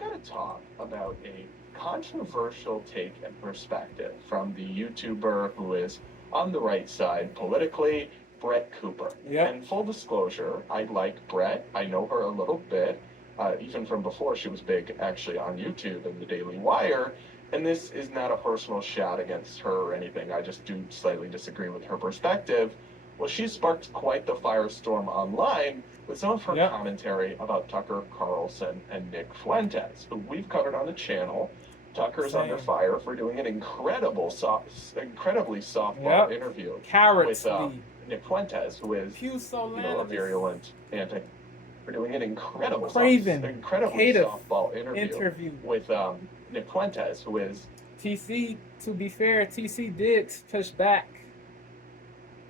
got to talk about a controversial take and perspective from the YouTuber who is on the right side politically, Brett Cooper. Yep. And full disclosure, I like Brett. I know her a little bit, even from before she was big actually on YouTube and the Daily Wire. And this is not a personal shot against her or anything. I just do slightly disagree with her perspective. Well, she sparked quite the firestorm online with some of her commentary about Tucker Carlson and Nick Fuentes, who we've covered on the channel. Tucker's under fire for doing an incredibly softball interview with Nick Fuentes, who is a virulent anti. For doing an incredibly softball interview with Nick Fuentes, who is TC. To be fair, TC did push back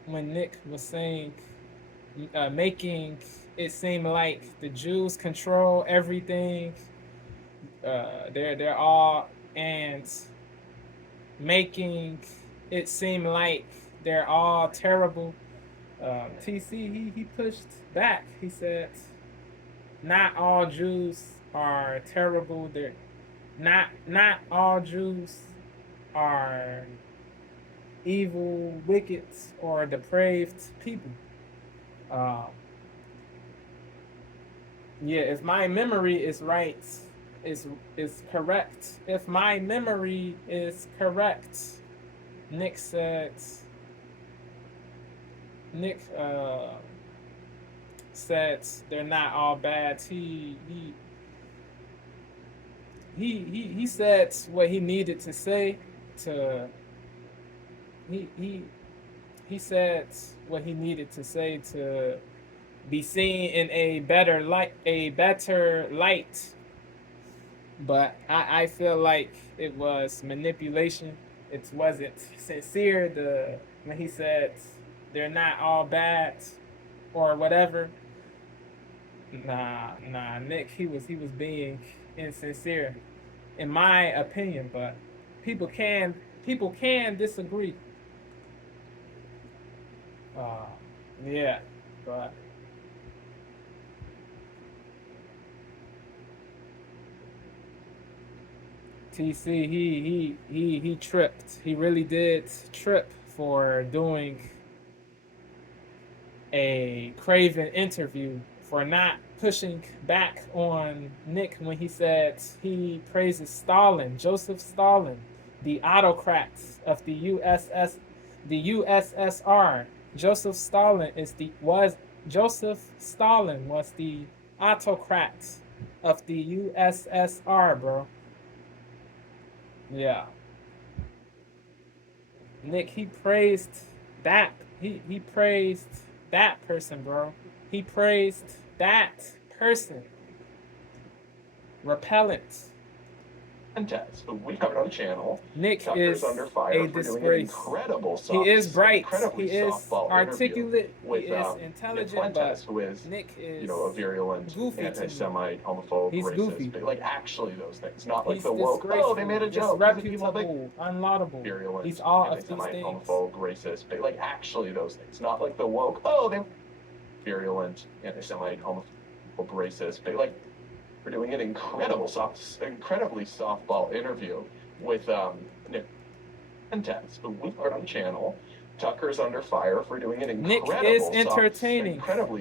when Nick was saying, making it seem like the Jews control everything. They're all, and making it seem like they're all terrible. TC he pushed back. He said, not all Jews are terrible. They're not all Jews are evil, wicked, or depraved people. Yeah, if my memory is right, is correct. If my memory is correct, Nick said they're not all bad. He said what he needed to say to he said what he needed to say to be seen in a better light, but I feel like it was manipulation. It wasn't sincere when he said they're not all bad or whatever. Nah, Nick, he was being insincere, in my opinion. But people can disagree. Yeah, but TC he tripped. He really did trip for doing a Craven interview, for not pushing back on Nick when he said he praises Stalin, Joseph Stalin, the autocrat of the USSR. Joseph Stalin was the autocrat of the USSR, bro. Yeah. Nick, he praised that. He praised that person, bro. He praised that person. Repellent. Fuentes, who we covered on the channel. Nick Tucker's is under fire a for disgrace. doing an incredible He is bright. He is softball articulate. With, he is intelligent. Nick Fuentes, who is Nick is a virulent anti-Semite, homophobe, He's racist. Goofy. But like actually those things, not like He's the woke. Oh, they made a joke. Disreputable, unlaudable. Virulent, He's all of these anti-Semite, things. homophobe, racist. But like actually those things, not like the woke. Oh, they virulent, anti-Semite, homophobe, racist. But like. For doing an incredibly softball interview with Nick Fuentes, who we covered on the channel. Tucker's under fire for doing an incredibly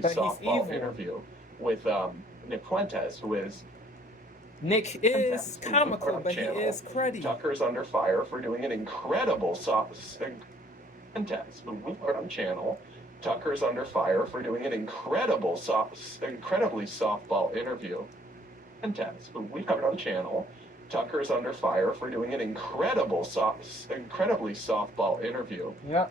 softball interview with Nick Fuentes, who is Nick is comical, but he is cruddy. Tucker's under fire for doing an incredible Fuentes, who we covered on the channel. Tucker's under fire for doing an incredibly softball interview. Fuentes, who we covered on the channel. Tucker's under fire for doing an incredibly softball interview. Yep.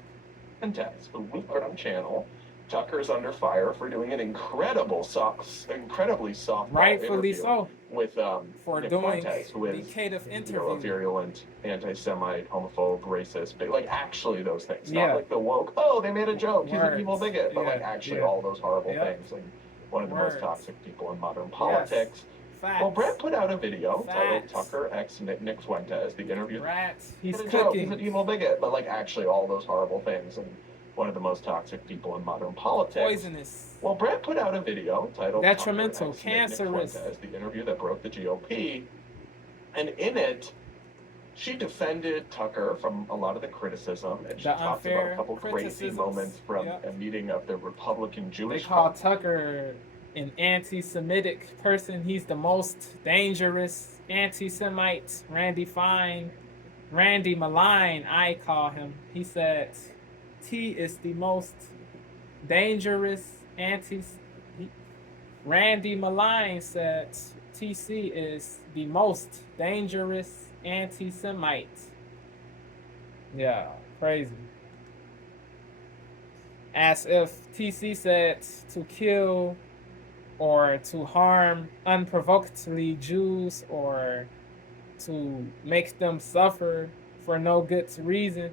Fuentes, who we covered on the channel. Tucker's under fire for doing an incredibly softball Rightfully interview so. With for Nick doing Fuentes, who is the interview. A virulent anti-Semite, homophobe, racist. But like actually those things, Yeah. not like the woke. Oh, they made a joke. He's an Words. evil bigot. But like Yeah. actually Yeah. all those horrible Yep. things. Like one of the Words. most toxic people in modern politics. Facts. Well, Brett put out a video titled Facts. Tucker x Nick Fuentes, the interview. Rats. He's He's a joke. cooking. He's an evil bigot. But like actually all those horrible things. And one of the most toxic people in modern politics. Poisonous. Well, Brett put out a video titled Detrimental, Tucker X cancerous. Nick Fuentes, the interview that broke the GOP. And in it, she defended Tucker from a lot of the criticism, and she The talked about a unfair couple crazy criticisms. moments from Yep. a meeting of the Republican They Jewish call Tucker an anti-Semitic person. He's the most dangerous anti-Semite. Randy Malign, I call him. He said T is the most dangerous Randy Malign said TC is the most dangerous anti-Semite. Yeah, crazy. As if TC said to kill or to harm unprovokedly Jews or to make them suffer for no good reason.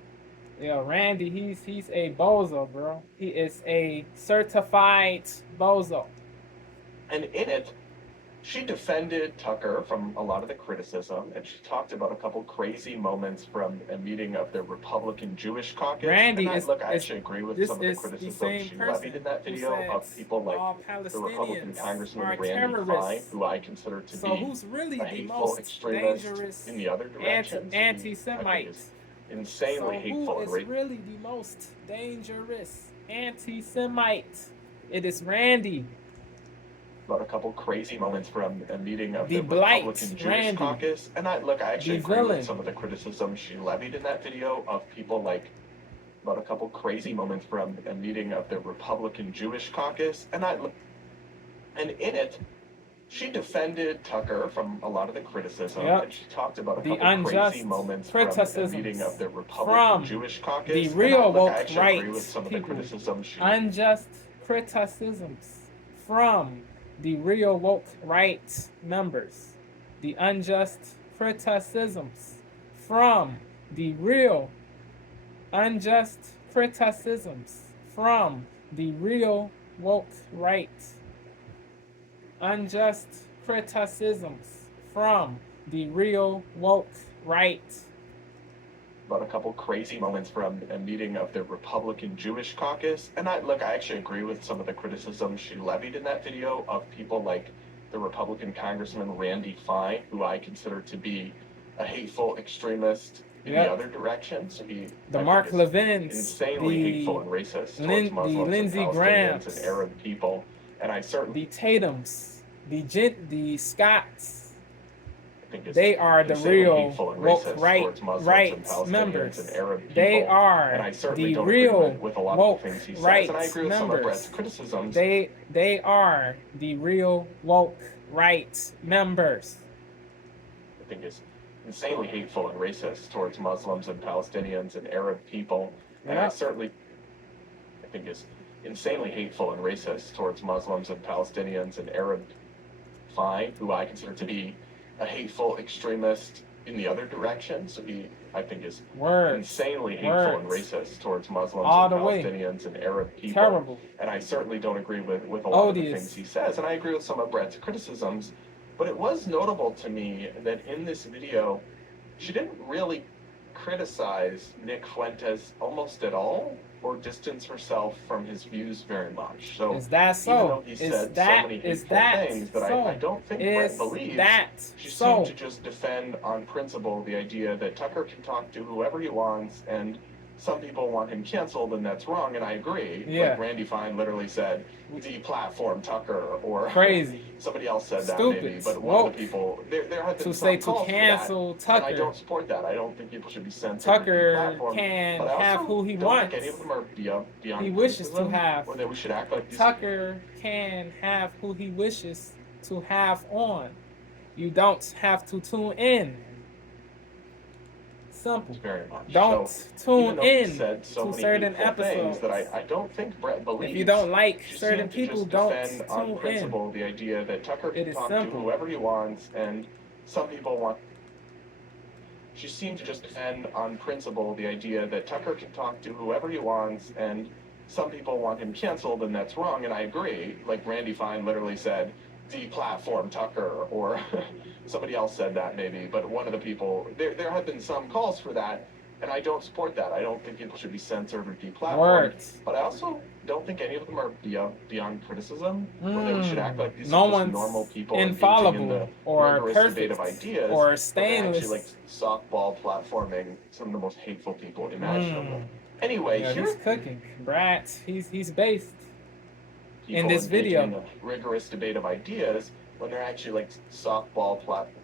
Yeah, Randy, he's a bozo, bro. He is a certified bozo. And in it, she defended Tucker from a lot of the criticism, and she talked about a couple crazy moments from a meeting of the Republican Jewish caucus. Randy and is, I actually agree with some of the criticism she levied in that video of people like the Republican Congressman Randy Fine, who I consider to be who's really a the hateful most extremist dangerous in the other direction. anti-Semite. Insanely hateful and who is really the most dangerous anti-Semite? It is Randy. About a couple crazy moments from a meeting of the blight, Republican Jewish Randy. caucus. And I actually agree villain. with some of the criticism she levied in that video of people like about a couple crazy moments from a meeting of the Republican Jewish caucus. And in it, she defended Tucker from a lot of the criticism, Yep. and she talked about a The couple crazy unjust moments from a criticisms meeting of the Republican from Jewish caucus. the And real woke I actually agree right with some of the people. criticism she Unjust criticisms from the real woke right members. The unjust criticisms from the real unjust criticisms from the real woke right. Unjust criticisms from the real woke right. about a couple crazy moments from a meeting of the Republican Jewish caucus. And I actually agree with some of the criticism she levied in that video of people like the Republican Congressman Randy Fine, who I consider to be a hateful extremist in the other direction. So the Mark Levins, insanely hateful and racist towards Muslims the Lindsey and Palestinians Grahams, and Arab people. And I certainly the Tatums, the Scotts. think it's They are the insanely real hateful and woke racist right towards Muslims and rights Palestinians members. and Arab people. They are and I certainly the don't real agree with a lot woke of the things he says. rights And I agree with some of members. Brett's criticisms. They are the real woke rights members. I think it's insanely hateful and racist towards Muslims and Palestinians and Arab people. And I think it's insanely hateful and racist towards Muslims and Palestinians and Arab Fine, who I consider to be a hateful extremist in the other direction. So I think is insanely hateful and racist towards Muslims all and the way. Palestinians and Arab people. Terrible. And I certainly don't agree with a lot of the Odious. things he says. And I agree with some of Brett's criticisms. But it was notable to me that in this video, she didn't really criticize Nick Fuentes almost at all, or distance herself from his views very much. So Is that so? even though he said so many hateful things that I don't think Brett believes, she seemed to just defend on principle the idea that Tucker can talk to whoever he wants, and some people want him canceled, and that's wrong, and I agree. Yeah. Like Randy Fine literally said, deplatform Tucker, or Crazy. somebody else said that Stupid. maybe, but one of the people, there have been To some say to calls for cancel that, Tucker. and I don't support that. I don't think people should be censored. Tucker can but I have also who he don't wants. think any of them are beyond He wishes to criticism, have. or that we should act like these. Tucker can have who he wishes to have on. You don't have to tune in. Simple. Very much. Don't So, even tune though he in said so to many certain hateful things episodes. that I don't think Brett believes. If you don't like she certain seemed to people, just don't defend on tune in. principle the idea that Tucker It can is talk to simple. whoever he wants, and some people want. She seemed to just defend on principle the idea that Tucker can talk to whoever he wants, and some people want him canceled, and that's wrong, and I agree. Like Randy Fine literally said, deplatform Tucker, or somebody else said that maybe, but one of the people, there have been some calls for that, And I don't support that. I don't think people should be censored or deplatformed. Words. But I also don't think any of them are beyond criticism. Whether we should act like these No are just one's normal people engaging in infallible the or rigorous debate of perfect ideas, or but they're actually like stainless. softball platforming some of the most hateful people imaginable. Anyway, Yeah, here's he's cooking. Brat, he's based in people this engaging video. in the rigorous debate of ideas when they're actually like softball platform.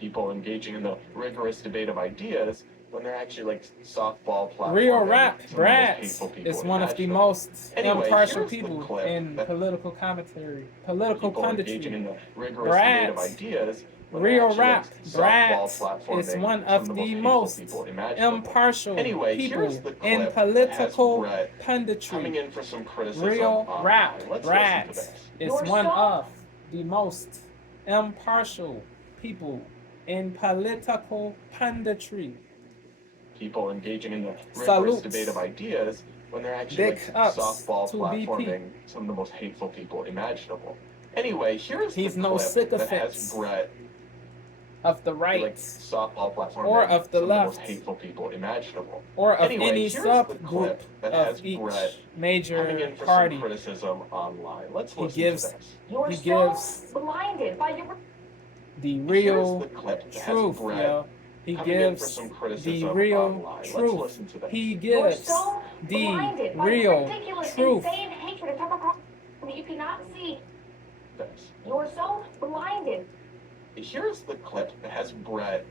People engaging in the rigorous debate of ideas when they're actually like softball platforming. Real rap, some of the most Brat hateful people is one of the imaginable. most Anyway, impartial here's the people clip in that political commentary, political people engaging punditry. in the rigorous debate of Brat, ideas when they're real actually like rap, softball Brat platforming is one some of of the the most most hateful people imaginable. impartial Anyway, people here's the in clip that has political Brett punditry. coming in for some criticism Real online. rap, Let's Brat listen to this. is one of the most impartial people in political punditry. People engaging in the rigorous Salutes. debate of ideas when they're actually Big like ups softball to platforming BP. some of the most hateful people imaginable. Anyway, here's He's the no clip that sycophant has Brett of the right like softball platforming or of the some of the most left hateful people imaginable. or of Anyway, any here's the subgroup clip that has of each Brett coming major in for party. some criticism online. Let's He listen gives to this. he gives blinded by your the Here's real the clip that has truth, Brett yo. He coming in for gives some the criticism real online. Let's truth. listen to this. He You're gives so the blinded by real ridiculous, truth. insane hatred of Tucker Carlson that you cannot see. This. You're so blinded. Here's the clip that has Brett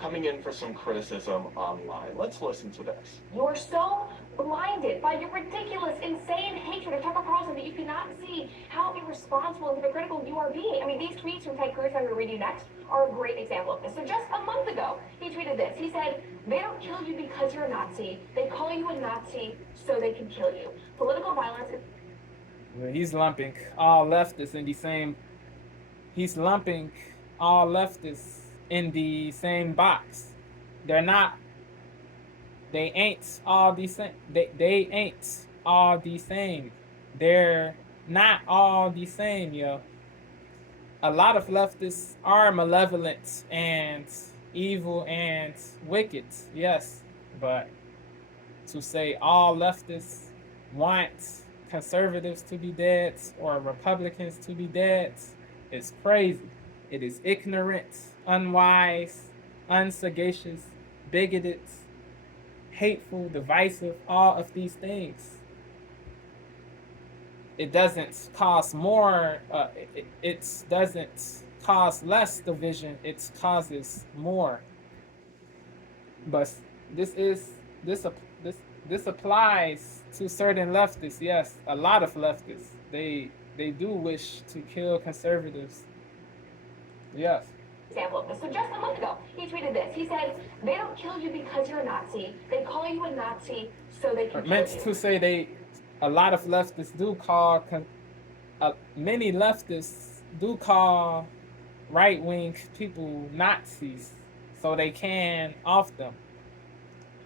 coming in for some criticism online. Let's listen to this. You're so blinded by your ridiculous, insane hatred of Tucker Carlson that you cannot see how irresponsible and hypocritical you are being. I mean, these tweets from Ted Cruz, I'm going to read you next, are a great example of this. So just a month ago, he tweeted this. He said, "They don't kill you because you're a Nazi. They call you a Nazi so they can kill you. Political violence is..." He's lumping all leftists in the same. He's lumping all leftists in the same box. They're not. They ain't all the same. They ain't all the same. They're not all the same, yo. A lot of leftists are malevolent and evil and wicked, yes, but to say all leftists want conservatives to be dead or Republicans to be dead is crazy. It is ignorant, unwise, unsagacious, bigoted, hateful, divisive, all of these things. It doesn't cause more, it doesn't cause less division, it causes more. But this applies to certain leftists, yes, a lot of leftists. They do wish to kill conservatives. Yes. Example of this. So just a month ago, he tweeted this. He said, "They don't kill you because you're a Nazi. They call you a Nazi so they can kill Meant you." to say a lot of leftists do call, many leftists do call right-wing people Nazis so they can off them.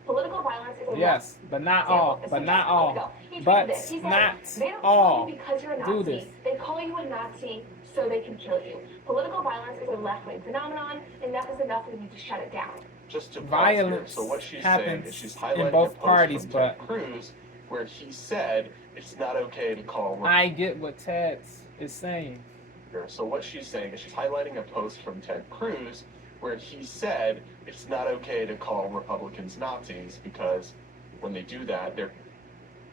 Political violence is a Yes, but not all. But not all. But not "They don't all kill you because you're a do Nazi. this. They call you a Nazi so they can kill you. Political violence is a left-wing phenomenon. Enough is enough. We need to shut it down." Just to pause here. Violence So what she's saying happens is she's in highlighting both a post parties, from Ted but Cruz where he said it's not okay to call. I get what Ted is saying. So what she's saying is she's highlighting a post from Ted Cruz where he said it's not okay to call Republicans Nazis because when they do that, they're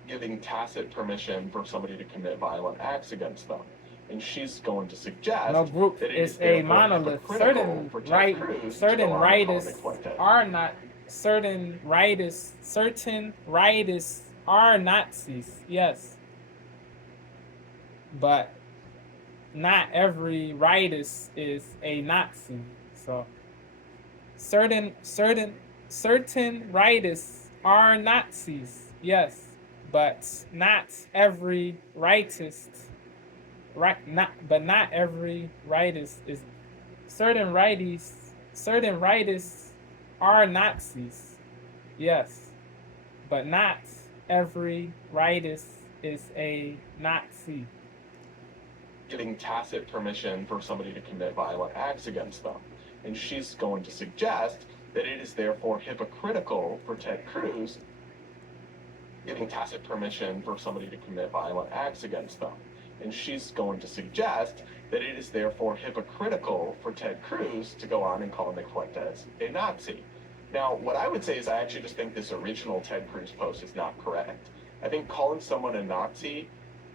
giving tacit permission for somebody to commit violent acts against them. And she's going to suggest No group that it is a therefore monolith. hypocritical Certain for Ted Cruz to certain go on rightists comics like that. are not certain rightists are Nazis, yes. But not every rightist is a Nazi. So certain rightists are Nazis, yes, but not every rightist. Not every rightist is. Certain rightists are Nazis, yes, but not every rightist is a Nazi. Giving tacit permission for somebody to commit violent acts against them. And she's going to suggest that it is therefore hypocritical for Ted Cruz giving tacit permission for somebody to commit violent acts against them. And she's going to suggest that it is therefore hypocritical for Ted Cruz to go on and call Nick Fuentes a Nazi. Now, what I would say is I actually just think this original Ted Cruz post is not correct. I think calling someone a Nazi,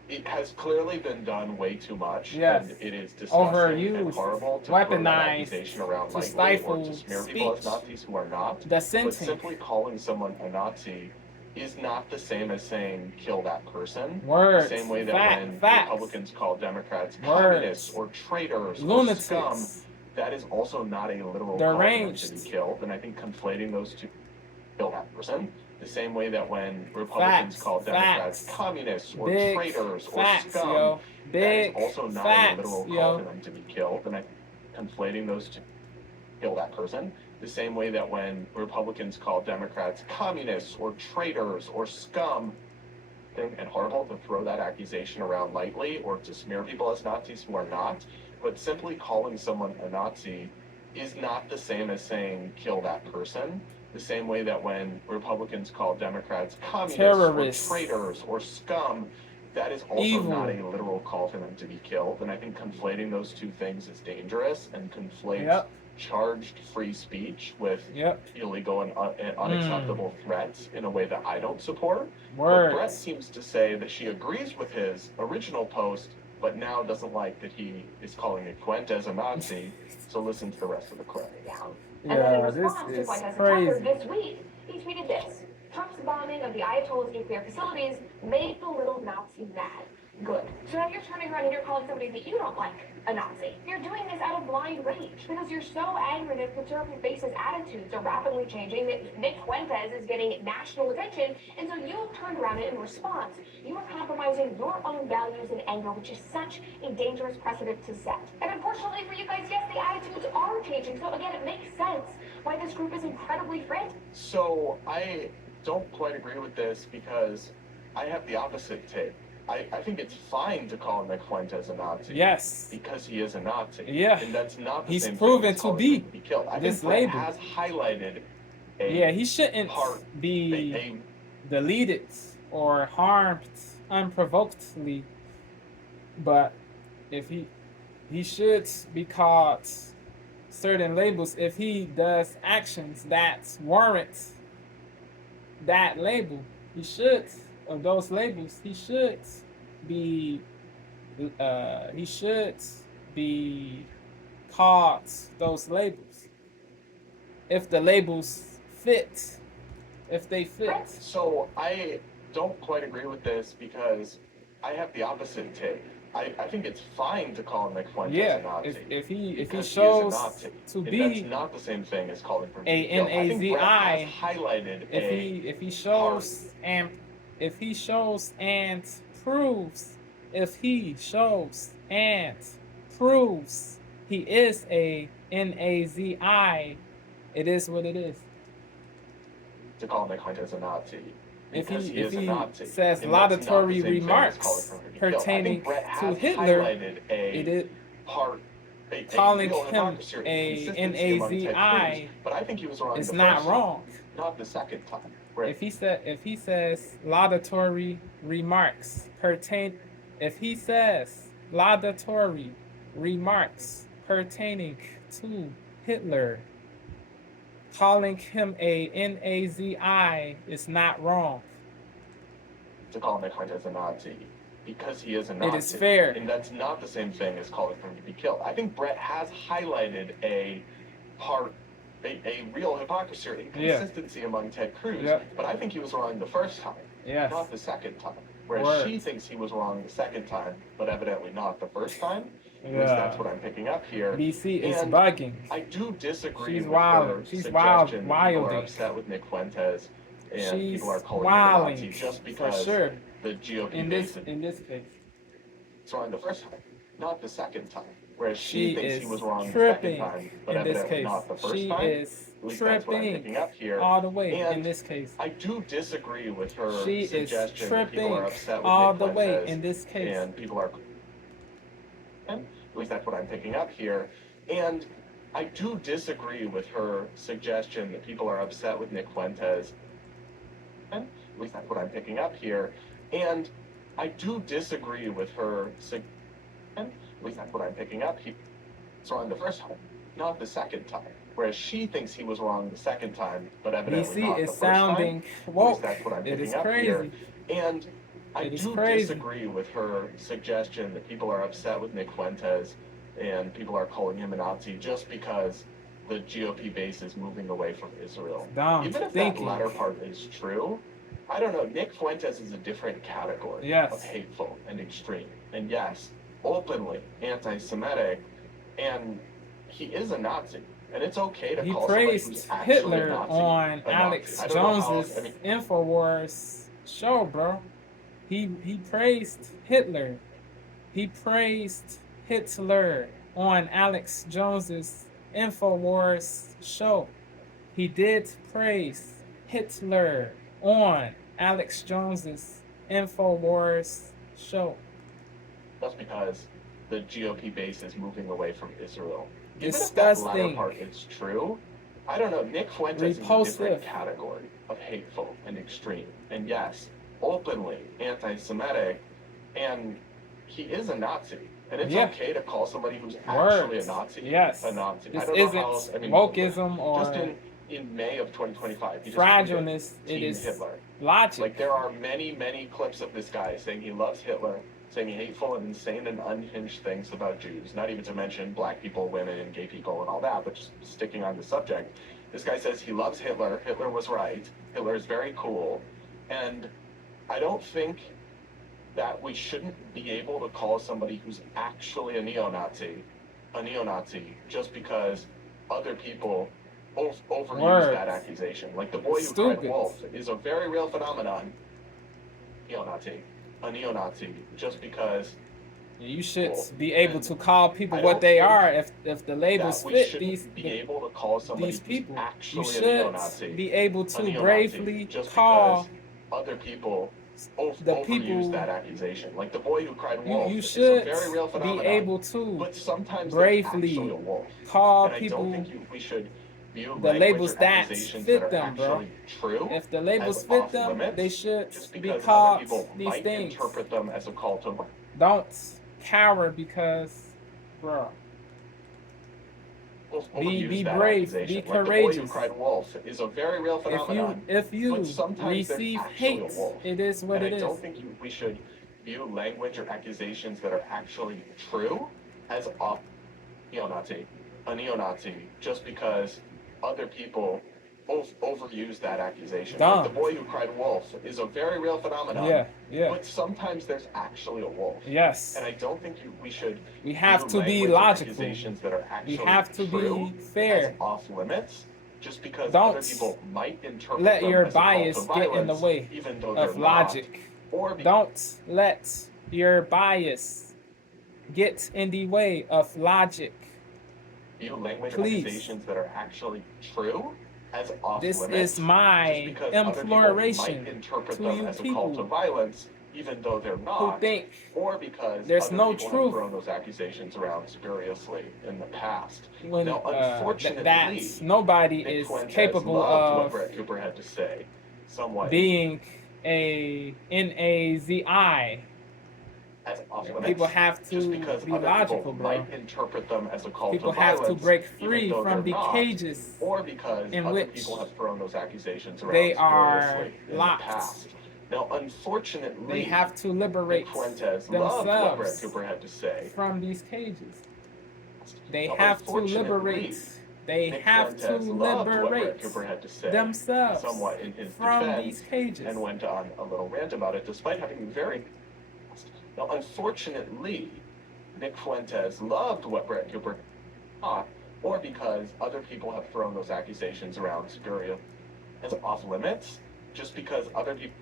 it has clearly been done way too much, Yes. and it is disgusting and Overused, horrible to throw that weaponized, accusation around to lightly or stifle to smear people as speech, Nazis who are not. dissenting. But simply calling someone a Nazi is not the same as saying kill that person. Words. The same way that when Facts. Republicans call Democrats Words. communists or traitors Lunatics. or scum, that is also not a literal Deranged. call to be killed. And I think conflating those two, kill that person. The same way that when Republicans Facts. call Democrats Facts. communists or Big traitors or facts, scum, yo. that Big is also not facts, a literal call yo. for them to be killed. And I think conflating those two, kill that person. The same way that when Republicans call Democrats communists or traitors or scum, and horrible to throw that accusation around lightly or to smear people as Nazis who are not, but simply calling someone a Nazi is not the same as saying kill that person. The same way that when Republicans call Democrats communists Terrorists. or traitors or scum, that is also Evil. not a literal call for them to be killed. And I think conflating those two things is dangerous and conflates Yep. charged free speech with Yep. illegal and unacceptable threats in a way that I don't support. But Brett Words. seems to say that she agrees with his original post, but now doesn't like that he is calling Nick Fuentes a Nazi. So listen to the rest of the clip. Down. And then in Yeah, this response to is Fuentes' crazy. attacker this week, he tweeted this: Trump's bombing of the Ayatollah's nuclear facilities made the little Nazi mad. Good. So now you're turning around and you're calling somebody that you don't like a Nazi. You're doing this out of blind rage because you're so angry that conservative base's attitudes are rapidly changing, that Nick Fuentes is getting national attention, and so you've turned around and in response, you are compromising your own values in anger, which is such a dangerous precedent to set. And unfortunately for you guys, yes, the attitudes are changing. So again, it makes sense why this group is incredibly frantic. So I don't quite agree with this because I have the opposite take. I think it's fine to call Nick Fuentes a Nazi. Yes. Because he is a Nazi. Yeah. And that's not the He's same proven thing as to calling be him to be killed. I this think Brett label. has highlighted a Yeah, he shouldn't part, be a deleted or harmed unprovokedly. But if he should be called certain labels if he does actions that warrant that label. He should, of those labels, he should be called those labels. If the labels fit, if they fit. So I don't quite agree with this because I have the opposite take. I think it's fine to call Nick Fuentes a Nazi. if he because shows he is a Nazi. to And be that's not the same thing as calling for him to a be killed. I think Brett Nazi, has highlighted if he shows and proves, if he shows and proves he is a Nazi, it is what it is. to call Nick Fuentes a Nazi. If Because he is a Nazi. says And that's not the laudatory same thing as remarks calling for him to be killed. I pertaining think Brett to has Hitler, highlighted it is part calling real him hypocrisy or a inconsistency among Ted Nazi Cruz, but I think he was wrong is the not first wrong. time, not the second time. Where If he says laudatory remarks pertaining to Hitler, calling him a Nazi is not wrong. to call Nick Fuentes a Nazi because he is a Nazi. It is fair. And that's not the same thing as calling for him to be killed. I think Brett has highlighted a real hypocrisy or inconsistency among Ted Cruz, but I think he was wrong the first time, Yes. not the second time. Whereas Word. she thinks he was wrong the second time, but evidently not the first time. At least Yeah. that's what I'm picking up here. BC is And bugging. I do disagree She's with wild. her She's suggestion wild- that people wilding. are upset with Nick Fuentes and She's people are calling him a wilding Nazi just for because sure. the GOP In base this case, is wrong the first time, not the second time. Whereas she she thinks is he was wrong the tripping. second time, but In this evidently case, not the first she time. is At least that's what I'm tripping picking up here. all the way. And In this case, I do disagree with her she is suggestion that people tripping are upset with all Nick the way. Fuentes In this case, and people are. At least that's what I'm picking up here. And I do disagree with her suggestion that people are upset with Nick Fuentes. At least that's what I'm picking up here. And I do disagree with her suggestion. At least that's what I'm picking up here. It's wrong the first time, not the second time. Whereas she thinks he was wrong the second time, but evidently DC not the is first time. sounding At least woke. that's what I'm It is picking up here. crazy. And I It is do crazy. disagree with her suggestion that people are upset with Nick Fuentes and people are calling him a Nazi just because the GOP base is moving away from Israel. Dumb Even if thinking. that latter part is true, I don't know. Nick Fuentes is a different category Yes. of hateful and extreme. And yes, openly anti-Semitic, and he is a Nazi. And it's okay to He call somebody who's praised actually a Hitler Nazi on a Nazi. Alex I don't know how Jones's else- I mean, InfoWars show, bro. He praised Hitler. He praised Hitler on Alex Jones's InfoWars show. He did praise Hitler on Alex Jones's InfoWars show. just because the GOP base is moving away from Israel. Even if Disgusting. that latter part is true, I don't know. Nick Fuentes is a Repulsive. different category of hateful and extreme. And yes, openly anti-Semitic, and he is a Nazi. And it's Yeah. okay to call somebody who's actually Words. a Nazi Yes. a Nazi. This I don't know isn't how else. I mean, wokeism just or in May of 2025, he just fragileness. tweeted, It "Team is Hitler." logic. Like, there are many, many clips of this guy saying he loves Hitler, saying hateful and insane and unhinged things about Jews, not even to mention black people, women, and gay people and all that, but just sticking on the subject. This guy says he loves Hitler, Hitler was right, Hitler is very cool, and I don't think that we shouldn't be able to call somebody who's actually a neo-Nazi, just because other people overuse Words. that accusation. Like, the boy who cried Stupid. wolf is a very real phenomenon. A neo-Nazi, just because You should Well, be able to call people I what don't they think are if the labels that we fit shouldn't these be able to call somebody these who's people. You actually a should neo-Nazi, be able a to neo-Nazi, bravely just call because other people the overuse people. that accusation. Like, the boy who cried wolf You is a should very real be phenomenon. able to But sometimes bravely there's actually a wolf. call And I don't people think we should view the language labels or that accusations fit that are them, bro. actually true If the labels as fit off them, limits, they should just be because other called people these might things. interpret them as a call to violence. Don't cower because, bro. Be that brave, accusation. be Like, the boy who courageous. cried wolf is a very real phenomenon. If you But sometimes there's receive actually hate, a wolf. it is what And it I is. don't think we should view language or accusations that are actually true as a neo-Nazi, just because other people overuse that accusation. Dumb. Like, the boy who cried wolf is a very real phenomenon. Yeah. But sometimes there's actually a wolf. Yes. And I don't think we should We have view to be language or logical. accusations that are We actually have to true be fair. as off limits, just because Don't other people might interpret Let them your as a call to bias get in the violence, way even though of they're logic. not, or Don't let your bias get in the way of logic. view language or Please. accusations that are actually true as off This limits, is my just because other people imploration might interpret to them you as a call to people violence, even though they're who not, think or because there's other no people truth have thrown those accusations around spuriously in the past. when Now, unfortunately, that nobody Nick is Fuentes capable loved what of Brett Cooper had to say, somewhat being a Nazi. as off limits. People have just to because be other logical, people bro. might interpret them as a call People to have violence, to break even free though from they're the not, cages or because in other which people have thrown those accusations around they are spuriously in locked. the past. Now, unfortunately, they have to liberate Nick Fuentes loved what Brett themselves Cooper had to say. from these cages. They Now, have to unfortunately, liberate. They Nick have to Fuentes loved what Brett liberate Cooper had to say, themselves somewhat in his from defense, these cages. and went on a little rant about it, despite having very. Now, unfortunately, Nick Fuentes loved what Brett Cooper taught, or because other people have thrown those accusations around spurious as off limits, just because other people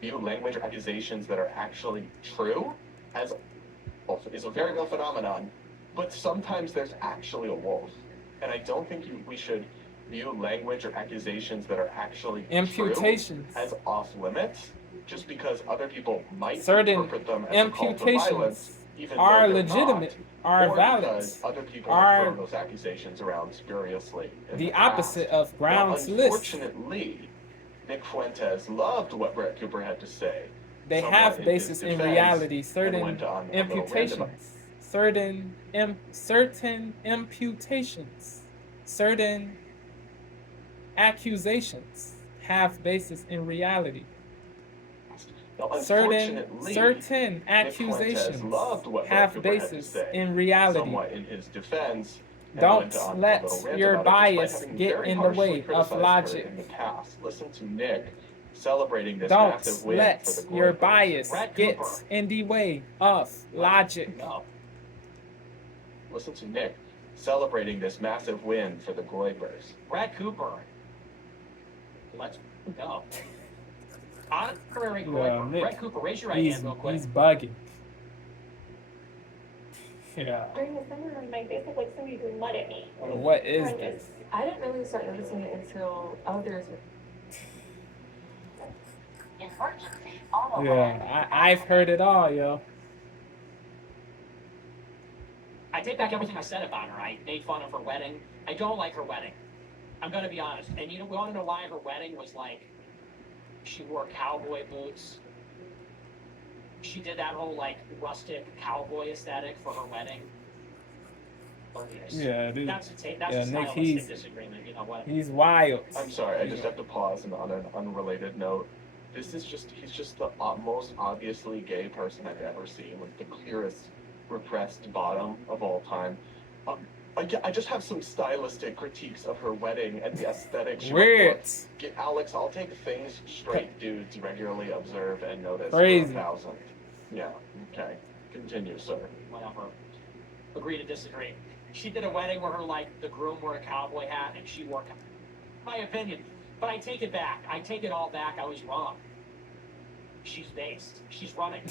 view language or accusations that are actually true as is a very real phenomenon. But sometimes there's actually a wolf, and I don't think we should view language or accusations that are actually Imputations. true as off limits, just because other people might Certain interpret them as a call to violence, imputations even are though they're legitimate, not, are or valid, because other people have are thrown those accusations around spuriously in the the past. opposite of Now, groundless. unfortunately, Nick Fuentes loved what Brett Cooper had to say, They somewhat have in his basis in defense, reality, and certain went on a little rant about certain imputations, certain accusations have basis in reality. Now, Certain unfortunately, Nick Fuentes loved accusations what Brett have Cooper had to basis say, in reality. somewhat in his defense, and Don't went on a let little rant your about it, despite bias having get very in the harshly way of criticized her logic. in the past. Listen to Nick celebrating this Don't massive win let for the your Glory bias Brett get Cooper. in the way of logic. No. Listen to Nick celebrating this massive win for the Gloipers. Brett Cooper. Let's go. Honorary Yeah, Gloiper. Nick, Brett Cooper, raise your right hand real quick. he's bugging. Yeah. During the summer, my face looked like somebody threw mud at me. What is Horrendous. this? I didn't really start noticing it until others were. Yeah, I've heard it all, yo. I take back everything I said about her. I made fun of her wedding. I don't like her wedding. I'm gonna be honest. And you know, we want to know why her wedding was like, she wore cowboy boots. She did that whole like rustic cowboy aesthetic for her wedding. Yeah, dude. That's a Yeah, Nick, stylistic he's- disagreement. You know what? He's wild. I'm sorry, I just have to pause and on an unrelated note. He's just the most obviously gay person I've ever seen, with the clearest repressed bottom of all time. I just have some stylistic critiques of her wedding and the aesthetic. she went Weird. for. Alex, I'll take things straight dudes regularly observe and notice. Crazy. For 1,000. Yeah, okay. Continue, sir. Whatever. Agree to disagree. She did a wedding where her like the groom wore a cowboy hat and she wore. My opinion, but I take it back. I take it all back. I was wrong. She's based. She's running.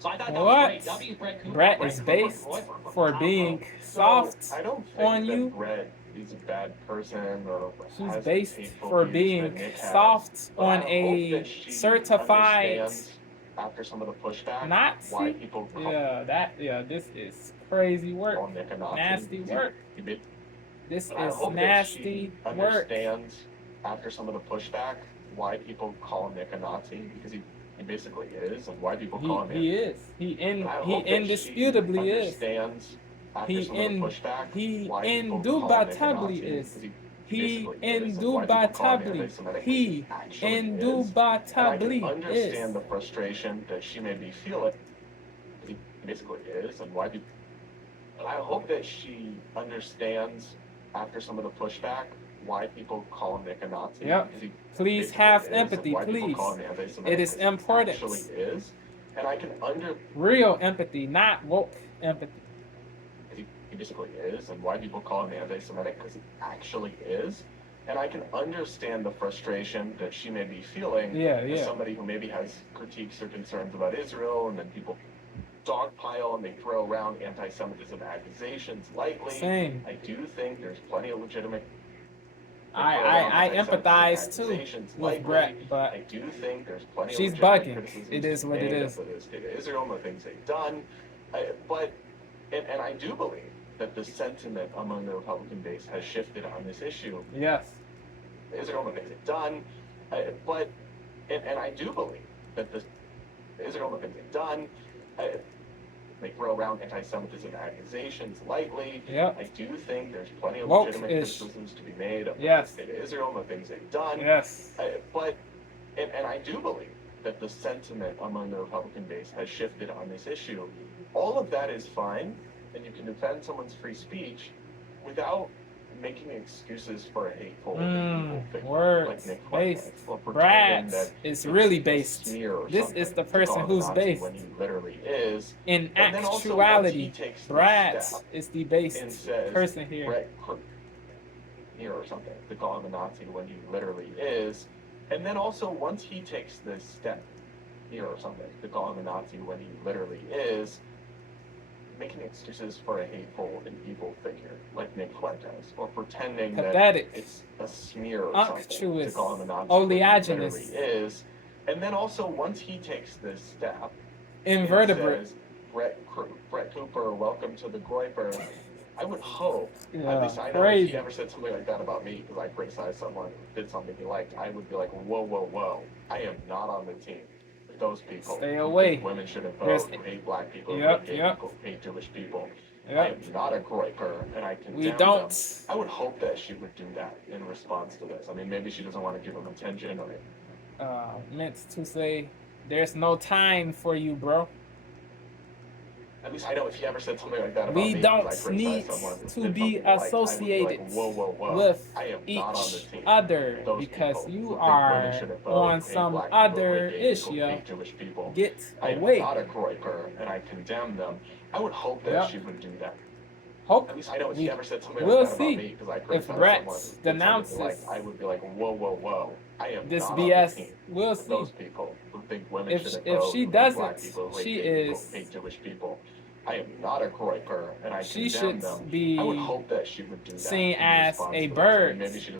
So I thought that What? was great. W. Brett Cooper. Brett Brett is Cooper, based Gloiper from for the top being row. soft I don't think on that you. Brett is a bad person or She's has based hateful for views being that Nick has, soft but on I hope a that she certified. understands, after some of the pushback, Nazi? why people call This is crazy work. Nick a Nazi. Nasty work. This But I is hope that nasty she work. understands, after some of the pushback, why people call Nick a Nazi, because he basically is, and why people call him He is. He I hope that she indisputably is. understands, after He some of the pushback, he why people call Nick a indubitably Nazi, is. because He basically is, and why people call him indubitably. anti-Semitic, He because actually is. And I indubitably can understand is. the frustration that she may be feeling, because he basically is, and why people. But I hope that she understands, after some of the pushback, why people call Nick a Nazi. Yep. Because he Please basically have is, and empathy, why people please. call him anti-Semitic, It is because he important. actually is, and I can Real empathy, not woke empathy. He basically is, and why people call him anti-Semitic, because he actually is. And I can understand the frustration that she may be feeling as somebody who maybe has critiques or concerns about Israel, and then people dogpile and they throw around anti-Semitism accusations lightly. Same. I do think there's plenty of legitimate. I empathize too with Brett, but I do think there's plenty she's of legitimate bugging. criticisms It is to be what it made is. of the state of Israel and the things they've done. And I do believe that the sentiment among the Republican base has shifted on this issue. Yes. Israel and the things they've done. And I do believe that the Israel and the things they've done. They throw around anti-Semitism accusations lightly. Yep. I do think there's plenty of Woke-ish. legitimate criticisms to be made of Yes. the state of Israel and the things they've done. Yes. And I do believe that the sentiment among the Republican base has shifted on this issue. All of that is fine, and you can defend someone's free speech without making excuses for a hateful and evil figure Words. like Nick Based. Fuentes, or pretending Brats that is it's really a based. smear or This something is the to person call him a who's Nazi based. when he literally is. In And then also, actuality, once he takes the Brats step is the and based says, person here. Brett here or something, to call him a Nazi when he literally is. And then also, once he takes this step here or something, to call him a Nazi when he literally is, making excuses for a hateful and evil figure like Nick Fuentes, or pretending Pathetic. that it's a smear or something to Unctuous. call him a Nazi when he literally Oleaginous. is. And then also, once he takes this step, Invertebrate. says, Brett Cooper, welcome to the Groiper. I would hope, at Yeah, least I know if crazy. he ever said something like that about me, because I criticized someone who did something he liked, I would be like, whoa, whoa, whoa. I am not on the team. Those people Stay who away. think women shouldn't There's- vote, who hate black people, who Yep, hate gay yep. people, who hate Jewish people. I Yep. am not a Groiper, and I condemn We them. don't. I would hope that she would do that in response to this. I mean, maybe she doesn't want to give him attention, or Meant to say, there's no time for you, bro. at least I know if he ever said something like that about We me, don't because I criticized need someone who to did something be he liked, I would be associated like, whoa, whoa, whoa. with I am not on the each team. other Those because people you who think are women shouldn't vote, on who hate some black people, who other hate gay people, who issue. hate Jewish people. Get I am away. not a Groiper, and I condemn them. I would hope that Yep. she would do that. Hope At least I know if we he ever said something will like that see about me, because I if criticized Brett someone who did something he denounces liked, I would be like, whoa, whoa, whoa. I am this not on the BS. team. We'll see. Those people who think women If shouldn't if vote, she who hate black doesn't, people, who hate she gay people, is. who hate Jewish people. I am not a Groiper, and I She condemn should them. be I would hope that she would do that seen in as response a to this. I mean, bird. maybe she